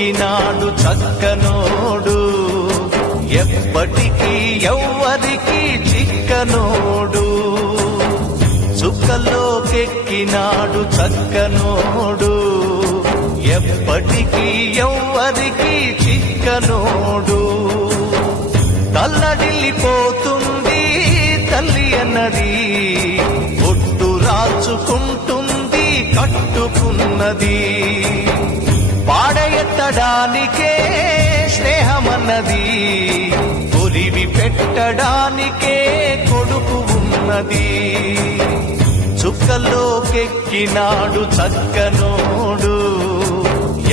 కెక్కినాడు చక్కనోడు ఎప్పటికీ ఎవ్వరికి చిక్కనోడు చుక్కలోకెక్కినాడు చక్కనోడు ఎప్పటికీ ఎవ్వరికి చిక్కనోడు తల్లడిల్లిపోతుంది తల్లి అన్నది ఒట్టు రాచుకుంటుంది కట్టుకున్నది పాడెత్తడానికే స్నేహమన్నది కొరివి పెట్టడానికే కొడుకు ఉన్నది చుక్కల్లోకెక్కినాడు చక్కనోడు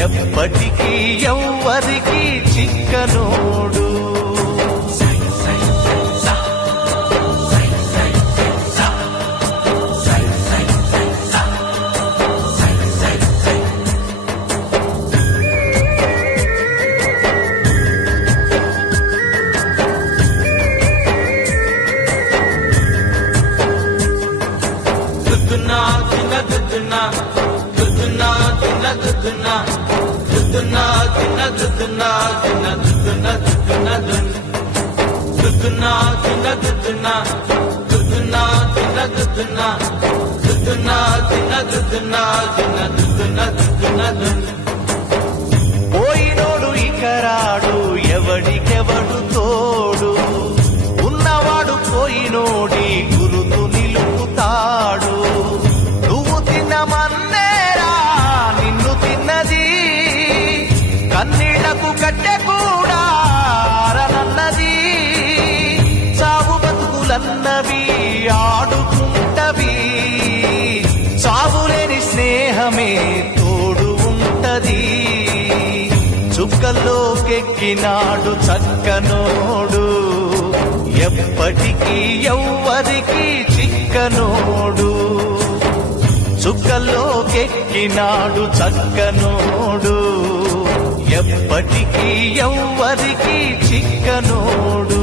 ఎప్పటికీ ఎవ్వరికి చిక్కనోడు పోయినోడు ఇకరాడు ఎవడికెవడు తోడు ఉన్నవాడు పోయినోడి గురుతు నిలుపుతాడు నువ్వు తిన్నమన్నేరా నిన్ను తిన్నది కన్నీళ్లకు కట్టె కూడా ఆరనన్నది చావు బతుకులన్నవి ఆడుకుంటవి చావులేని స్నేహమే తోడు ఉంటది చుక్కల్లోకెక్కినాడు చక్కనోడు ఎప్పటికీ ఎవ్వరికి చిక్కనోడు చుక్కల్లోకెక్కినాడు చక్కనోడు ఎప్పటికీ ఎవ్వరికి చిక్కనోడు